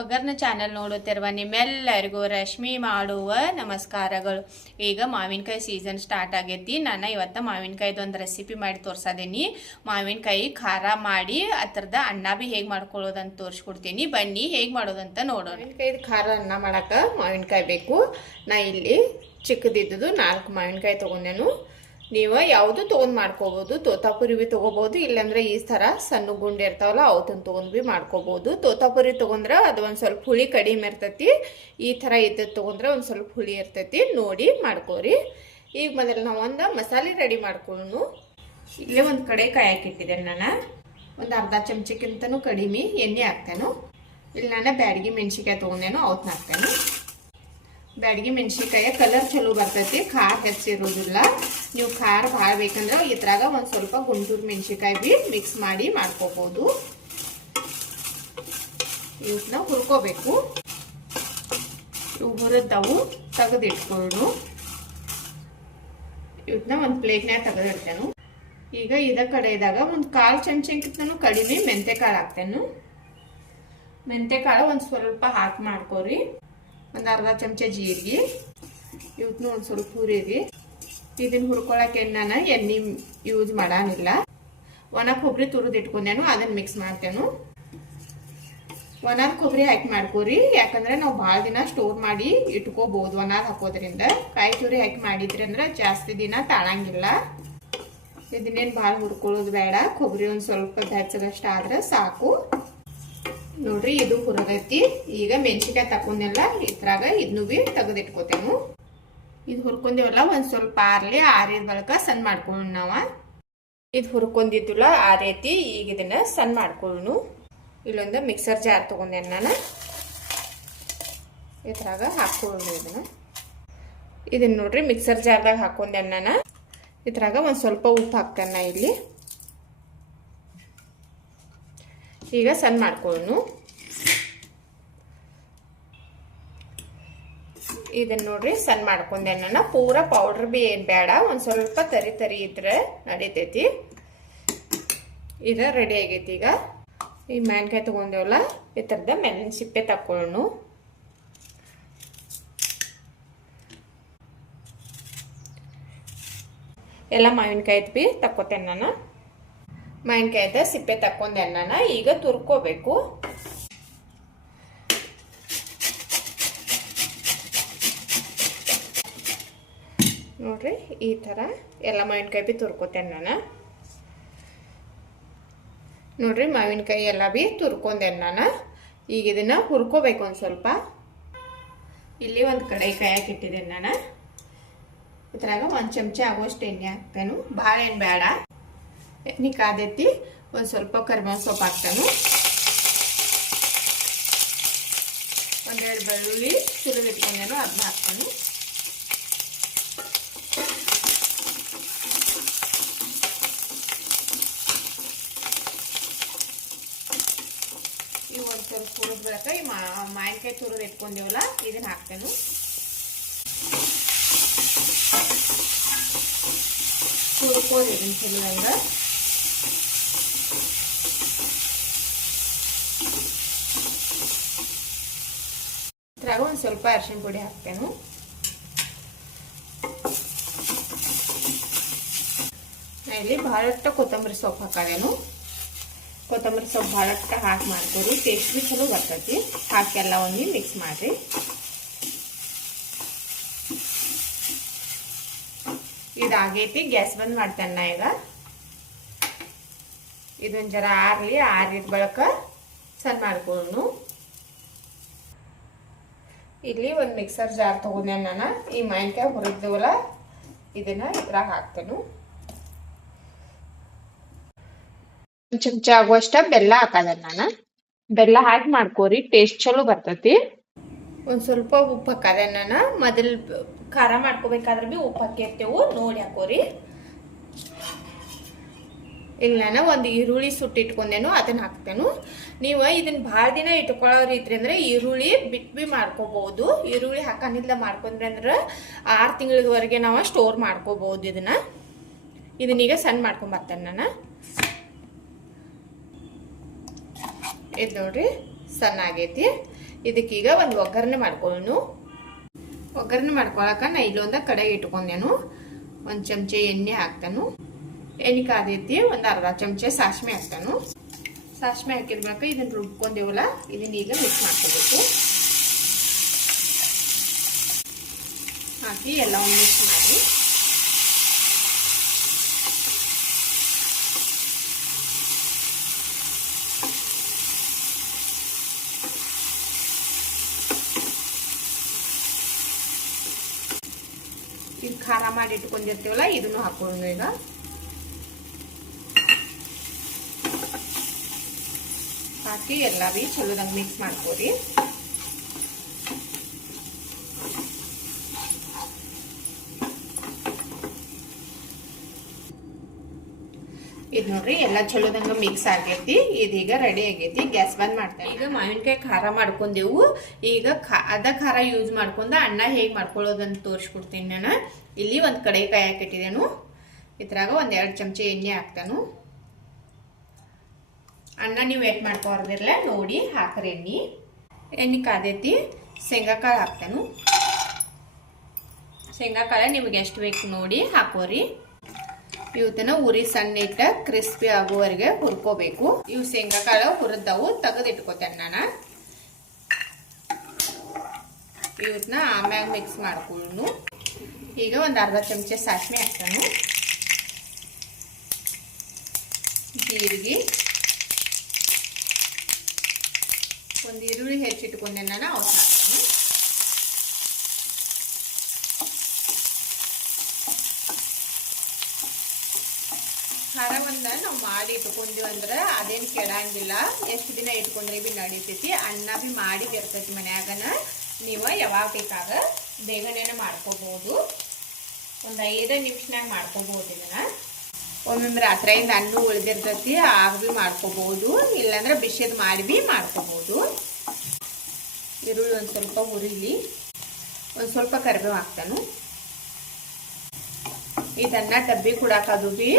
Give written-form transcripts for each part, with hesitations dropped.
ಒಗ್ಗರ್ನ channel ನೋಡುತ್ತಿರುವ ನಿಮ್ಮೆಲ್ಲರಿಗೂ ರಶ್ಮಿ ಮಾಡುವ ನಮಸ್ಕಾರಗಳು. ಈಗ ಮಾವಿನಕಾಯಿ ಸೀಸನ್ ಸ್ಟಾರ್ಟ್ ಆಗೈತಿ. ನಾನು ಇವತ್ತು ಮಾವಿನಕಾಯ್ದು ಒಂದು ರೆಸಿಪಿ ಮಾಡಿ ತೋರ್ಸದೇನಿ. ಮಾವಿನಕಾಯಿ ಖಾರ ಮಾಡಿ ಅದರದ ಅನ್ನ ಬಿ ಹೇಗೆ ಮಾಡ್ಕೊಳ್ಳೋದಂತ ತೋರಿಸ್ಕೊಡ್ತೀನಿ. ಬನ್ನಿ ಹೇಗೆ ಮಾಡೋದಂತ ನೋಡೋಣ. ಮಾವಿನಕಾಯ್ದು ಖಾರ ಅನ್ನ ಮಾಡಕ್ಕೆ ಮಾವಿನಕಾಯಿ ಬೇಕು. ನಾ ಇಲ್ಲಿ ಚಿಕ್ಕದಿದ್ದು 4 ಮಾವಿನಕಾಯಿ ತೊಗೊಂಡೇನು. ನೀವು ಯಾವುದು ತೊಗೊಂಡು ಮಾಡ್ಕೋಬೋದು. ತೋತಾಪುರಿ ಬಿ ತೊಗೋಬೋದು, ಇಲ್ಲಾಂದ್ರೆ ಈ ಥರ ಸಣ್ಣ ಗುಂಡೆ ಇರ್ತಾವಲ್ಲ ಅವತ್ತನ್ನು ತೊಗೊಂಡು ಬಿ ಮಾಡ್ಕೋಬೋದು. ತೋತಾಪುರಿ ತೊಗೊಂಡ್ರೆ ಅದು ಒಂದು ಸ್ವಲ್ಪ ಹುಳಿ ಕಡಿಮೆ ಇರ್ತೈತಿ. ಈ ಥರ ಇದ್ದದ್ದು ತೊಗೊಂಡ್ರೆ ಒಂದು ಸ್ವಲ್ಪ ಹುಳಿ ಇರ್ತೈತಿ. ನೋಡಿ ಮಾಡ್ಕೋರಿ. ಈಗ ಮೊದಲು ನಾವು ಒಂದು ಮಸಾಲೆ ರೆಡಿ ಮಾಡ್ಕೊಳ್ಳೋಣ. ಇಲ್ಲೇ ಒಂದು ಕಡೆ ಕಾಯಕ್ಕಿಟ್ಟಿದ್ದೇನೆ. ನಾನು ಒಂದು ಅರ್ಧ ಚಮಚಕ್ಕಿಂತನೂ ಕಡಿಮೆ ಎಣ್ಣೆ ಹಾಕ್ತೇನೆ. ಇಲ್ಲಿ ನಾನು ಬ್ಯಾಡಗಿ ಮೆಣಸಿನ್ಕಾಯಿ ತೊಗೊಂಡೇನು, ಅವತ್ತನ್ನ ಹಾಕ್ತೇನೆ. ಬ್ಯಾಡಗಿ ಮೆಣಸಿನ್ಕಾಯಿ ಕಲರ್ ಚಲೋ ಬರ್ತೈತಿ, ಖಾರ ಹೆಚ್ಚಿರೋದಿಲ್ಲ. ನೀವು ಖಾರ ಭಾಳ ಬೇಕಂದ್ರೆ ಇದ್ರಾಗ ಒಂದು ಸ್ವಲ್ಪ ಗುಂಟೂರು ಮೆಣಸಿನ್ಕಾಯಿ ಬಿ ಮಿಕ್ಸ್ ಮಾಡಿ ಮಾಡ್ಕೋಬೋದು. ಇವನ್ನ ಹುರ್ಕೋಬೇಕು. ಇವು ಹುರಿದವು ತೆಗೆದಿಟ್ಕೊಳ್ಳು. ಇವನ್ನ ಒಂದು ಪ್ಲೇಟ್ನಾಗ ತೆಗೆದಿಡ್ತೇನೆ. ಈಗ ಇದ ಕಡೆದಾಗ ಒಂದು 1/4 ಚಮಚಕ್ಕಿಂತನೂ ಕಡಿಮೆ ಮೆಂತೆಕಾಳು ಹಾಕ್ತೇನೆ. ಮೆಂತೆಕಾಳು ಒಂದು ಸ್ವಲ್ಪ ಹಾಕಿ ಮಾಡ್ಕೋರಿ. ಒಂದು ಅರ್ಧ ಚಮಚ ಜೀರಿಗೆ, ಇವತ್ತು ಒಂದು ಸ್ವಲ್ಪ ಹುರಿರಿ. ಇದನ್ನ ಹುರ್ಕೊಳಕ್ಕೆ ನಾನು ಎಣ್ಣೆ ಯೂಸ್ ಮಾಡಾನಿಲ್ಲ. ಒಣ ಕೊಬ್ಬರಿ ತುರಿದು ಇಟ್ಕೊಂಡೇನು, ಅದನ್ನ ಮಿಕ್ಸ್ ಮಾಡ್ತೇನು. ಒಣದ ಕೊಬ್ಬರಿ ಹಾಕಿ ಮಾಡ್ಕೋರಿ, ಯಾಕಂದ್ರೆ ನಾವು ಭಾಳ ದಿನ ಸ್ಟೋರ್ ಮಾಡಿ ಇಟ್ಕೋಬಹುದು ಒಣದ ಹಾಕೋದ್ರಿಂದ. ಕಾಯಿ ತುರಿ ಹಾಕಿ ಮಾಡಿದ್ರಿ ಅಂದ್ರೆ ಜಾಸ್ತಿ ದಿನ ತಾಳಂಗಿಲ್ಲ. ಇದನ್ನೇನು ಭಾಳ ಹುರ್ಕೊಳ್ಳೋದು ಬೇಡ. ಕೊಬ್ಬರಿ ಒಂದು ಸ್ವಲ್ಪ ಬೆಚ್ಚಗಷ್ಟ ಆದ್ರೆ ಸಾಕು. ನೋಡ್ರಿ, ಇದು ಹುರಿದೈತಿ. ಈಗ ಮೆಣಸಿನ್ಕಾಯಿ ತಕೊಂಡೆಲ್ಲ ಇದ್ರಾಗ ಇದನ್ನು ಬಿ ತೆಗೆದಿಟ್ಕೋತೇನು. ಇದು ಹುರ್ಕೊಂಡೇವಲ್ಲ ಒಂದು ಸ್ವಲ್ಪ ಆರಿದ ಬಳಿಕ ಸಣ್ಣ ಮಾಡ್ಕೊಳ್ಳೋಣ. ನಾವ ಇದು ಹುರ್ಕೊಂಡಿದ್ದಿಲ್ಲ ಆರೈತಿ. ಈಗ ಇದನ್ನ ಸಣ್ಣ ಮಾಡ್ಕೊಳ್ಳೋಣ. ಇಲ್ಲೊಂದು ಮಿಕ್ಸರ್ ಜಾರ್ ತಗೊಂಡೇನು ನಾನು. ಇದ್ರಾಗ ಹಾಕೊಳ್ಳೋಣ. ಇದನ್ನ ನೋಡ್ರಿ ಮಿಕ್ಸರ್ ಜಾರ್ದಾಗ ಹಾಕೊಂಡೇನು ನಾನು. ಇದ್ರಾಗ ಒಂದು ಸ್ವಲ್ಪ ಉಪ್ಪು ಹಾಕ್ತೇನೆ ಇಲ್ಲಿ. ಈಗ ಸಣ್ಣ ಮಾಡ್ಕೊಳ್ಳೋಣ. ಇದನ್ನ ನೋಡ್ರಿ ಸಣ್ಣ ಮಾಡ್ಕೊಂಡೆ. ನಾನು ಪೂರಾ ಪೌಡರ್ ಬಿ ಏನು ಬೇಡ, ಒಂದು ಸ್ವಲ್ಪ ತರಿ ತರಿ ಇದ್ರೆ ನಡೀತೈತಿ. ಇದು ರೆಡಿ ಆಗೈತಿ. ಈಗ ಈ ಮೆಣಕಾಯಿ ತಗೊಂಡೇವಲ್ಲ, ಈ ಥರದ ಮೆಣಸಿನ ಸಿಪ್ಪೆ ತಕೊಳ್ಳೋಣ. ಎಲ್ಲ ಮಾವಿನಕಾಯಿ ಬಿ ತಕ್ಕೋತೇನೆ ನಾನು. ಮಾವಿನಕಾಯ್ದ ಸಿಪ್ಪೆ ತಕ್ಕೊಂಡೆ ನಾನು. ಈಗ ತುರ್ಕೋಬೇಕು. ನೋಡ್ರಿ ಈ ಥರ ಎಲ್ಲ ಮಾವಿನಕಾಯಿ ಬಿ ತುರ್ಕೋತೇನೆ ನಾನು. ನೋಡ್ರಿ ಮಾವಿನಕಾಯಿ ಎಲ್ಲ ಬಿ ತುರ್ಕೊಂಡೇನೆ ನಾನು. ಈಗ ಇದನ್ನ ಹುರ್ಕೋಬೇಕು ಒಂದು ಸ್ವಲ್ಪ. ಇಲ್ಲಿ ಒಂದು ಕಡೆ ಕಾಯಕ್ಕೆ ಇಟ್ಟಿದ್ದೇನೆ ನಾನು. ಇದ್ರಾಗ 1 ಚಮಚ ಆಗುವಷ್ಟು ಎಣ್ಣೆ ಹಾಕ್ತೇನೆ. ಭಾಳ ಏನು ಬೇಡ. ಎಣ್ಣೆ ಕಾದೈತಿ. ಒಂದು ಸ್ವಲ್ಪ ಕರಿಬೇವು ಸೊಪ್ಪು ಹಾಕ್ತಾನು. ಒಂದೆರಡು ಬೆಳ್ಳುಳ್ಳಿ ಸುರಿದಿಟ್ಕೊಂಡೇನು, ಅದನ್ನ ಹಾಕ್ತಾನು. ಇವು ಒಂದು ಸ್ವಲ್ಪ ಹುರಿದ ಬಳಿಕ ಈ ಮಾವಿನಕಾಯಿ ತುರಿದು ಇಟ್ಕೊಂಡೇವಲ್ಲ ಇದನ್ನ ಹಾಕ್ತೇನು. ಹುರ್ಕೋರಿ ಇದನ್ನ ಫುಲ್ಲಂಗ. ಇದ್ರಾಗ ಒಂದು ಸ್ವಲ್ಪ ಅರಿಶಿನ ಪುಡಿ ಹಾಕ್ತೇನು. ಇಲ್ಲಿ ಬಹಳಷ್ಟು ಕೊತ್ತಂಬರಿ ಸೊಪ್ಪು ಹಾಕೋದೇನು. ಕೊತ್ತಂಬರಿ ಸೊಪ್ಪು ಬಹಳಷ್ಟು ಹಾಕಿ ಮಾಡ್ಕೊರಿ, ಟೇಸ್ಟ್ ಬಿ ಚಲೋ ಬರ್ತೈತಿ. ಹಾಕಿ ಎಲ್ಲ ಒಂದು ಮಿಕ್ಸ್ ಮಾಡ್ರಿ. ಇದಾಗೈತಿ. ಗ್ಯಾಸ್ ಬಂದ್ ಮಾಡ್ತೇನೆ ನಾ. ಈಗ ಇದೊಂದು ಜರ ಆರಿದ ಬಳಿಕ ಸಣ್ಣ ಮಾಡ್ಕೊಳ್ಳೋಣ. ಇಲ್ಲಿ ಒಂದು ಮಿಕ್ಸರ್ ಜಾರ್ ತಗೊಂಡೆ ನಾನು. ಈ ಮಾವಿನಕಾಯಿ ಹುರಿದವಲ್ಲ ಇದನ್ನ ಇದ್ರಾಗ ಹಾಕ್ತೇನೆ. 1 ಚಮಚ ಆಗುವಷ್ಟ ಬೆಲ್ಲ ಹಾಕದ ನಾನು. ಬೆಲ್ಲ ಹಾಕಿ ಮಾಡ್ಕೋರಿ, ಟೇಸ್ಟ್ ಚಲೋ ಬರ್ತೈತಿ. ಒಂದು ಸ್ವಲ್ಪ ಉಪ್ಪು ಹಾಕದೆ ನಾನು. ಮೊದಲು ಖಾರ ಮಾಡ್ಕೋಬೇಕಾದ್ರೆ ಬಿ ಉಪ್ಪು ಹಾಕಿರ್ತೇವೆ, ನೋಡಿ ಹಾಕೋರಿ. ಇಲ್ಲಿ ನಾನು ಒಂದು ಈರುಳ್ಳಿ ಸುಟ್ಟಿಟ್ಕೊಂಡೇನು, ಅದನ್ನ ಹಾಕ್ತೇನು. ನೀವು ಇದನ್ನ ಭಾಳ ದಿನ ಇಟ್ಕೊಳ್ಳೋರು ಇದ್ರಿ ಅಂದ್ರೆ ಈರುಳ್ಳಿ ಬಿಟ್ಟು ಬಿ ಮಾಡ್ಕೋಬಹುದು. ಈರುಳ್ಳಿ ಹಾಕನಿಲ್ಲ ಮಾಡ್ಕೊಂಡ್ರೆ ಅಂದ್ರೆ 6 ತಿಂಗಳವರೆಗೆ ನಾವು ಸ್ಟೋರ್ ಮಾಡ್ಕೋಬಹುದು. ಇದನ್ನೀಗ ಸಣ್ಣ ಮಾಡ್ಕೊಂಬರ್ತೇನೆ ನಾನು. ಇದು ನೋಡ್ರಿ ಸಣ್ಣ ಆಗೈತಿ. ಇದಕ್ಕೀಗ ಒಂದು ಒಗ್ಗರಣೆ ಮಾಡ್ಕೊಳ್ಳೋಣ. ಒಗ್ಗರಣೆ ಮಾಡ್ಕೊಳಕ ನಾ ಇಲ್ಲೊಂದ ಕಡೆ ಇಟ್ಕೊಂಡೇನು. ಒಂದು ಚಮಚೆ ಎಣ್ಣೆ ಹಾಕ್ತಾನು. ಎಣ್ಣೆ ಕಾದೈತಿ, ಒಂದು ಅರ್ಧ ಚಮಚೆ ಸಾಸಿವೆ ಹಾಕ್ತಾನು. ಸಾಸಿವೆ ಹಾಕಿದ ಬಳಿಕ ಇದನ್ನ ರುಬ್ಕೊಂಡೇವಲ್ಲ, ಇದನ್ನ ಈಗ ಮಿಕ್ಸ್ ಮಾಡ್ಕೋಬೇಕು. ಹಾಕಿ ಎಲ್ಲ ಮಿಕ್ಸ್ ಮಾಡಿ ಇದು ಖಾರ ಮಾಡಿ ಇಟ್ಕೊಂಡಿರ್ತೀವಲ್ಲ ಇದನ್ನು ಹಾಕೊಳ್ಳೋಣ. ಈಗ ಹಾಕಿ ಎಲ್ಲ ಬಿ ಚಲೋದಂಗ ಮಿಕ್ಸ್ ಮಾಡ್ಕೋರಿ. ಇದು ನೋಡ್ರಿ ಎಲ್ಲ ಚಲೋದಂಗ ಮಿಕ್ಸ್ ಆಗೈತಿ. ಇದೀಗ ರೆಡಿ ಆಗೈತಿ. ಗ್ಯಾಸ್ ಬಂದ್ ಮಾಡ್ತೇವೆ. ಈಗ ಮಾವಿನಕಾಯಿ ಖಾರ ಮಾಡ್ಕೊಂಡೆವು. ಈಗ ಅದ ಖಾರ ಯೂಸ್ ಮಾಡ್ಕೊಂಡ ಅನ್ನ ಹೇಗ್ ಮಾಡ್ಕೊಳ್ಳೋದಂತ ತೋರಿಸ್ಕೊಡ್ತೀನಿ ನಾನು. ಇಲ್ಲಿ ಒಂದ್ ಕಡಾಯಿ ಹಾಕಿಟ್ಟಿದ್ದೇನು. ಇದ್ರಾಗ ಒಂದ್ 2 ಚಮಚೆ ಎಣ್ಣೆ ಹಾಕ್ತಾನು. ಅನ್ನ ನೀವು ಎಟ್ ಮಾಡ್ಕೊರ್ದಿರ್ಲ ನೋಡಿ ಹಾಕ್ರಿ. ಎಣ್ಣೆ ಕಾದೈತಿ. ಶೇಂಗಾ ಕಾಳು ಹಾಕ್ತಾನು. ಶೇಂಗಾ ಕಾಳು ನಿಮಗೆ ಎಷ್ಟು ಬೇಕು ನೋಡಿ ಹಾಕೋರಿ. ಇವತ್ತನ ಉರಿ ಸಣ್ಣ ಇಟ್ಟ ಕ್ರಿಸ್ಪಿ ಆಗುವವರೆಗೆ ಹುರ್ಕೋಬೇಕು. ಇವು ಶೇಂಗಾ ಕಾಳು ಹುರಿದವು ತೆಗೆದು ಇಟ್ಕೋತೇನೆ ನಾನು. ಇವತ್ತನ್ನ ಆಮ್ಯಾಗ ಮಿಕ್ಸ್ ಮಾಡ್ಕೊಳ್ಳು. ಈಗ ಒಂದು ಅರ್ಧ ಚಮಚೆ ಸಾಸಿವೆ ಹಾಕ್ತಾನು. ಜೀರಿಗೆ, ಒಂದು ಈರುಳ್ಳಿ ಹೆಚ್ಚಿಟ್ಕೊಂಡೆ ನಾನು, ಅವ್ರು ಹಾಕ್ತಾನು. ಖಾರ ಒಂದ ನಾವು ಮಾಡಿ ಇಟ್ಕೊಂಡ್ವಿ ಅಂದ್ರೆ ಅದೇನು ಕೆಡಂಗಿಲ್ಲ. ಎಷ್ಟು ದಿನ ಇಟ್ಕೊಂಡ್ರೆ ಬಿ ನಡೀತೈತಿ. ಅನ್ನ ಬಿ ಮಾಡಿ ಇರ್ತೈತಿ ಮನ್ಯಾಗನ. ನೀವು ಯಾವಾಗ ಬೇಕಾಗ ಬೇಗನೆ ಮಾಡ್ಕೋಬಹುದು. ಒಂದು 5 ನಿಮಿಷನಾಗ ಮಾಡ್ಕೋಬಹುದು. ಇದನ್ನ ಒಮ್ಮೊಮ್ಮೆ ರಾತ್ರಿಯಿಂದ ಅನ್ನ ಉಳಿದಿರ್ತೈತಿ, ಆಗ ಬಿ ಮಾಡ್ಕೋಬಹುದು. ಇಲ್ಲಾಂದ್ರೆ ಬಿಸಿದ್ ಮಾಡಿ ಬಿ ಮಾಡ್ಕೋಬಹುದು. ಈರುಳ್ಳಿ ಒಂದು ಸ್ವಲ್ಪ ಹುರಿಲಿ. ಒಂದು ಸ್ವಲ್ಪ ಕರಿಬೇವು ಹಾಕ್ತಾನು. ಇದನ್ನ ಡಬ್ಬಿ ಕುಡಾಕದು ಬಿ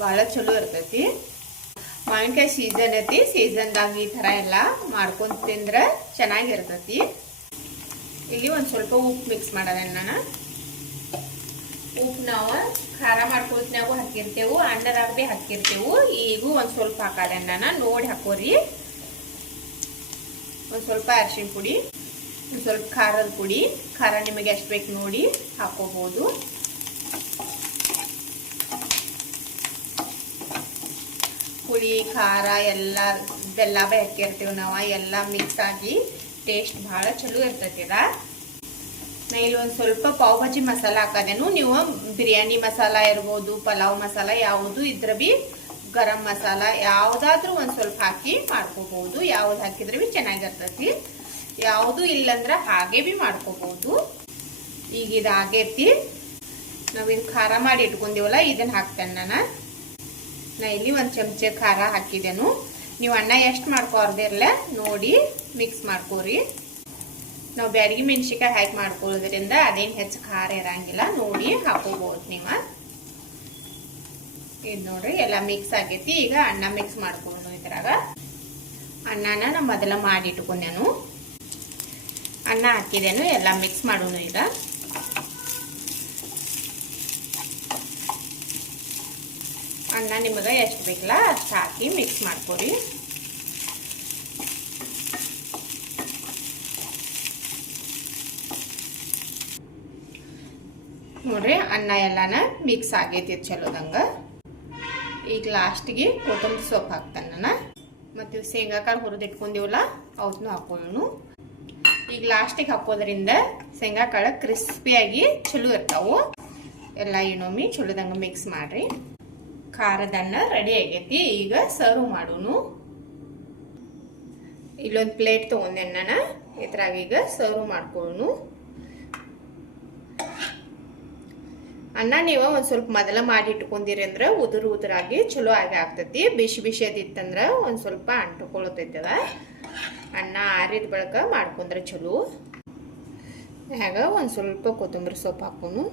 ಭಾಳ ಚಲೋ ಇರ್ತೈತಿ. ಮಾವಿನಕಾಯಿ ಸೀಸನ್ ಐತಿ. ಸೀಸನ್ದಾಗ ಈ ಥರ ಎಲ್ಲ ಮಾಡ್ಕೊಂಡ್ ತಿಂದ್ರೆ ಚೆನ್ನಾಗಿರ್ತೈತಿ. ಇಲ್ಲಿ ಒಂದು ಸ್ವಲ್ಪ ಉಪ್ಪು ಮಿಕ್ಸ್ ಮಾಡೋಣ ನಾನು. ಉಪ್ಪು ನಾವು ಖಾರ ಮಾಡ್ಕೊಳ್ತಿನಾಗೂ ಹಾಕಿರ್ತೇವೆ, ಅನ್ನದಾಗ ಬಿ ಹಾಕಿರ್ತೇವೆ. ಈಗೂ ಒಂದು ಸ್ವಲ್ಪ ಹಾಕೋಣ ನಾನು. ನೋಡಿ ಹಾಕೋರಿ. ಒಂದು ಸ್ವಲ್ಪ ಅರಿಶಿನ ಪುಡಿ, ಒಂದು ಸ್ವಲ್ಪ ಖಾರದ ಪುಡಿ. ಖಾರ ನಿಮಗೆ ಎಷ್ಟು ಬೇಕು ನೋಡಿ ಹಾಕೋಬಹುದು. ಹುಳಿ ಖಾರ ಎಲ್ಲ ಬೆಲ್ಲ ಬಿ ಹಾಕಿರ್ತೀವಿ ನಾವು. ಎಲ್ಲ ಮಿಕ್ಸ್ ಆಗಿ ಟೇಸ್ಟ್ ಭಾಳ ಚಲೋ ಇರ್ತೈತಿ. ನಾ ಇಲ್ಲಿ ಒಂದು ಸ್ವಲ್ಪ ಪಾವ್ ಭಾಜಿ ಮಸಾಲ ಹಾಕೋದೇನು. ನೀವು ಬಿರಿಯಾನಿ ಮಸಾಲ ಇರ್ಬೋದು, ಪಲಾವ್ ಮಸಾಲ ಯಾವುದು ಇದ್ರೆ ಬಿ, ಗರಂ ಮಸಾಲ ಯಾವುದಾದ್ರೂ ಒಂದು ಸ್ವಲ್ಪ ಹಾಕಿ ಮಾಡ್ಕೋಬಹುದು. ಯಾವ್ದು ಹಾಕಿದ್ರೆ ಬಿ ಚೆನ್ನಾಗಿರ್ತೈತಿ. ಯಾವುದು ಇಲ್ಲಂದ್ರೆ ಹಾಗೆ ಬಿ ಮಾಡ್ಕೋಬಹುದು. ಈಗ ಇದು ಆಗೈತಿ. ನಾವಿನ್ ಖಾರ ಮಾಡಿ ಇಟ್ಕೊಂಡಿವಲ್ಲ ಇದನ್ನ ಹಾಕ್ತೇನೆ ನಾನು. ನಾ ಇಲ್ಲಿ ಒಂದು ಚಮಚೆ ಖಾರ ಹಾಕಿದೆನು. ನೀವು ಅನ್ನ ಎಷ್ಟು ಮಾಡ್ಕೊರ್ದಿರ್ಲ ನೋಡಿ ಮಿಕ್ಸ್ ಮಾಡ್ಕೋರಿ. ನಾವು ಬ್ಯಾಡಗಿ ಮೆಣಸಿಕಾಯಿ ಹಾಕಿ ಮಾಡ್ಕೊಳ್ಳೋದ್ರಿಂದ ಅದೇನು ಹೆಚ್ಚು ಖಾರ ಇರಂಗಿಲ್ಲ. ನೋಡಿ ಹಾಕೋಬಹುದು ನೀವು. ಇದು ನೋಡ್ರಿ ಎಲ್ಲ ಮಿಕ್ಸ್ ಆಗೈತಿ. ಈಗ ಅನ್ನ ಮಿಕ್ಸ್ ಮಾಡ್ಕೊಳ್ಳೋಣ. ಇದ್ರಾಗ ಅನ್ನನ ನಾ ಮೊದಲ ಮಾಡಿ ಇಟ್ಕೊಂಡೆನು. ಅನ್ನ ಹಾಕಿದೇನು. ಎಲ್ಲ ಮಿಕ್ಸ್ ಮಾಡೋಣ. ಈಗ ಅನ್ನ ನಿಮಗೆ ಎಷ್ಟು ಬೇಕಲ್ಲ ಅಷ್ಟು ಹಾಕಿ ಮಿಕ್ಸ್ ಮಾಡ್ಕೊರಿ. ನೋಡ್ರಿ ಅನ್ನ ಎಲ್ಲಾನ ಮಿಕ್ಸ್ ಆಗೈತಿ ಚಲೋದಂಗ. ಈಗ ಲಾಸ್ಟ್ಗೆ ಕೊತ್ತಂಬರಿ ಸೊಪ್ಪು ಹಾಕ್ತಾನೆ ನಾನು. ಮತ್ತು ಶೇಂಗಾ ಕಾಳು ಹುರಿದು ಇಟ್ಕೊಂಡಿವಲ್ಲ ಅವತ್ತೂ ಹಾಕೊಳ್ಳೋಣ. ಈಗ ಲಾಸ್ಟಿಗೆ ಹಾಕೋದ್ರಿಂದ ಶೇಂಗಾ ಕಾಳು ಕ್ರಿಸ್ಪಿಯಾಗಿ ಚಲೋ ಇರ್ತಾವು. ಎಲ್ಲ ಇನ್ನೊಮ್ಮೆ ಚಲೋದಂಗ ಮಿಕ್ಸ್ ಮಾಡ್ರಿ. ಖಾರದನ್ನ ರೆಡಿ ಆಗೈತಿ. ಈಗ ಸರ್ವ್ ಮಾಡೋನು. ಇಲ್ಲೊಂದು ಪ್ಲೇಟ್ ತಗೊಂಡೆ ನಾನು. ಇದ್ರಾಗ ಈಗ ಸರ್ವ್ ಮಾಡ್ಕೊಳ್ಳೋನು. ಅನ್ನ ನೀವು ಒಂದು ಸ್ವಲ್ಪ ಮೊದಲ ಮಾಡಿ ಇಟ್ಕೊಂಡಿರಿ ಅಂದ್ರೆ ಉದುರಾಗಿ ಚಲೋ ಆಗಿ ಆಗ್ತೈತಿ. ಬಿಸಿ ಬಿಸಿ ಅದಿತ್ತಂದ್ರೆ ಒಂದು ಸ್ವಲ್ಪ ಅಂಟ್ಕೊಳ್ತೈತದ. ಅನ್ನ ಆರಿದ ಬಳಿಕ ಮಾಡ್ಕೊಂಡ್ರೆ ಚಲೋ. ಆಗ ಒಂದು ಸ್ವಲ್ಪ ಕೊತ್ತಂಬರಿ ಸೊಪ್ಪು ಹಾಕೋನು.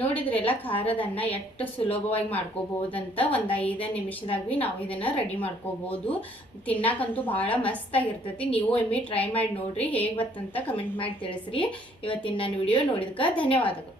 ನೋಡಿದ್ರೆಲ್ಲ ಖಾರದನ್ನ ಎಷ್ಟು ಸುಲಭವಾಗಿ ಮಾಡ್ಕೋಬಹುದಂತ ಒಂದು 5 ನಿಮಿಷದಾಗ ನಾವು ಇದನ್ನ ರೆಡಿ ಮಾಡ್ಕೋಬಹುದು. ತಿನ್ನಾಕಂತೂ ಬಹಳ ಮಸ್ತ್ ಆಗಿರ್ತೈತಿ. ನೀವು ಒಮ್ಮೆ ಟ್ರೈ ಮಾಡಿ ನೋಡ್ರಿ, ಹೇಗ್ ಬತ್ತಂತ ಕಮೆಂಟ್ ಮಾಡಿ ತಿಳಿಸ್ರಿ. ಇವತ್ತಿನ ನನ್ನ ವಿಡಿಯೋ ನೋಡಿದಕ್ಕೆ ಧನ್ಯವಾದಗಳು.